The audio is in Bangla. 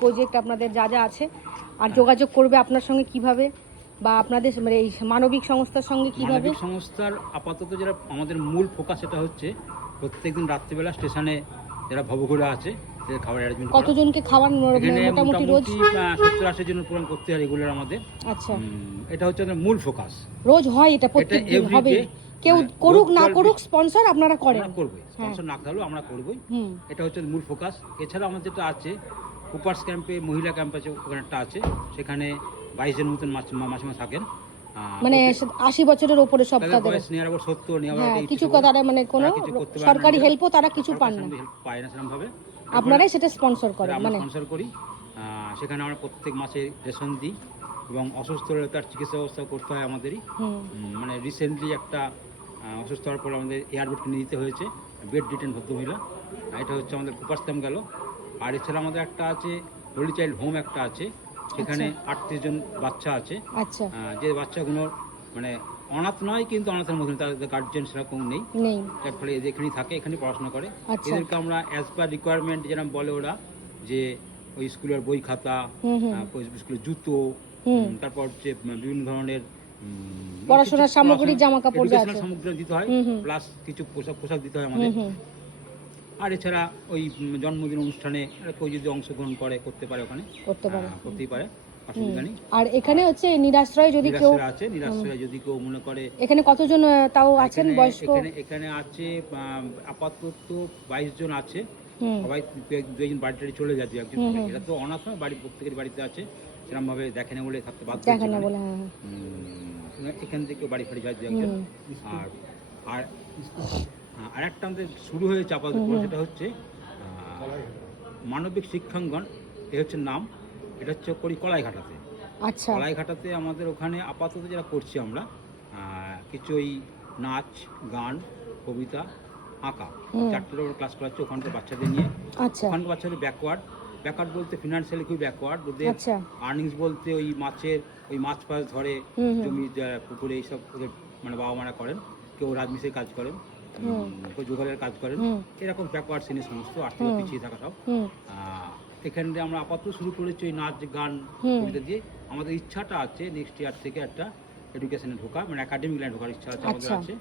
প্রজেক্ট আপনাদের যা যা আছে, আর যোগাযোগ করবে আপনার সঙ্গে কিভাবে, বা আপনাদের মানে এই মানবিক সংস্থার সঙ্গে কিভাবে? মানবিক সংস্থার আপাতত যেটা আমাদের মূল ফোকাস, এটা হচ্ছে প্রত্যেকদিন রাত্রিবেলা স্টেশনে যারা ভবঘুরে আছে তাদের খাবার অ্যারেঞ্জমেন্ট করা। কতজনকে খাওয়ান এখানে মোটামুটি রোজ? 70-80 জনের প্রোগ্রাম করতে হয় রেগুলার আমাদের। আচ্ছা, এটা হচ্ছে আমাদের মূল ফোকাস। রোজ হয় এটা, প্রত্যেক দিন হবে? কেউ করুক না করুক, স্পন্সর আপনারা করেন? আমরা করবই, স্পন্সর না থাকলেও আমরা করবই। এটা হচ্ছে মূল ফোকাস। এছাড়া আমাদের যেটা আছে কুপার্স ক্যাম্পে, মহিলা ক্যাম্প আছে, ওখানে একটা আছে, সেখানে 22 জন মতন মাসিমা থাকেন। মানে 80 বছরের উপরে সব তাদের, 70 কিছু তারা মানে কোনো সরকারি হেল্পও তারা কিছু পান না, পায় না সেরকম ভাবে। আপনারাই সেটা স্পন্সর করেন? আমরা মানে স্পন্সর করি। সেখানে আমরা প্রত্যেক মাসে রেশন দিই এবং অসুস্থ হলে তার চিকিৎসা ব্যবস্থা করতে হয় আমাদেরই। মানে রিসেন্টলি একটা অসুস্থ হওয়ার পর আমাদের এয়ারবেড কিনে দিতে হয়েছে, বেড রিটেন ভদ্রমহিলা। এটা হচ্ছে আমাদের কুপার্স ক্যাম্প গেল। আর এছাড়া আমাদের একটা আছে হোলি চাইল্ড হোম, একটা আছে, সেখানে 38 জন বাচ্চা আছে। আচ্ছা, যে বাচ্চাগুলো মানে অনাথ নয়, কিন্তু অনাথের মধ্যে তাদের গার্জিয়ান সেরকম নেই, তার ফলে এদের এখানেই থাকে, এখানে পড়াশোনা করে। এদেরকে আমরা অ্যাজ পার রিকোয়ারমেন্ট যেরকম বলে ওরা, যে ওই স্কুলের বই খাতা, স্কুলের জুতো, তারপর হচ্ছে বিভিন্ন ধরনের পড়াশোনার সামগ্রী, জামা কাপড় সামগ্রী দিতে হয়, প্লাস কিছু পোশাক দিতে হয় আমাদের। আর এছাড়া ওই জন্মদিন অনুষ্ঠানে কেউ যদি অংশগ্রহণ করতে পারে, ওখানে করতেই পারে, অসুবিধা নেই। আর এখানে হচ্ছে নিরাশ্রয় যদি কেউ আছে, নিরাশ্রয় যদি কেউ মনে করে। এখানে কতজন তাও আছেন বয়স্ক? এখানে আছে আপাতত 22 জন আছে। সবাই দুজন বাড়ি টাড়ি চলে যাচ্ছে, একজন এটা তো অনাথ নয়, বাড়ি প্রত্যেকের বাড়িতে আছে, সেরকম ভাবে দেখে না বলে থাকতে বাধ্য হচ্ছে। এখান থেকে বাড়ি ফাড়ি যায় একজন। আর একটা আমাদের শুরু হয়েছে আপাতত, সেটা হচ্ছে মানবিক শিক্ষাঙ্গন, এ হচ্ছে নাম। এটা হচ্ছে করি কলাইঘাটাতে। আচ্ছা, কলাইঘাটাতে আমাদের ওখানে আপাতত যেটা করছি আমরা, কিছু ওই নাচ, গান, কবিতা, আঁকা, 4টা ক্লাস করাচ্ছি ওখানকার বাচ্চাদের নিয়ে। ওখানকার বাচ্চাদের ব্যাকওয়ার্ড বলতে ফিনান্সিয়ালি খুবই ব্যাকওয়ার্ড। ওদের আর্নিংস বলতে ওই মাছ ফাছ ধরে জমি পুকুরে, এইসব ওদের মানে বাবা মারা করেন, কেউ রাজমিস্ত্রির কাজ করেন, কেউ জোগাড়ের কাজ করেন, এরকম ব্যাকওয়ার্ড শ্রেণীর সমস্ত, আর্থিক পিছিয়ে থাকা সব। এখানে আমরা আপাতত শুরু করেছি ওই নাচ, গান, কবিতা দিয়ে। আমাদের ইচ্ছাটা আছে নেক্সট ইয়ার থেকে একটা এডুকেশনে ঢোকা, মানে একাডেমিক লাইনে ঢোকার ইচ্ছা আছে আমাদের আছে।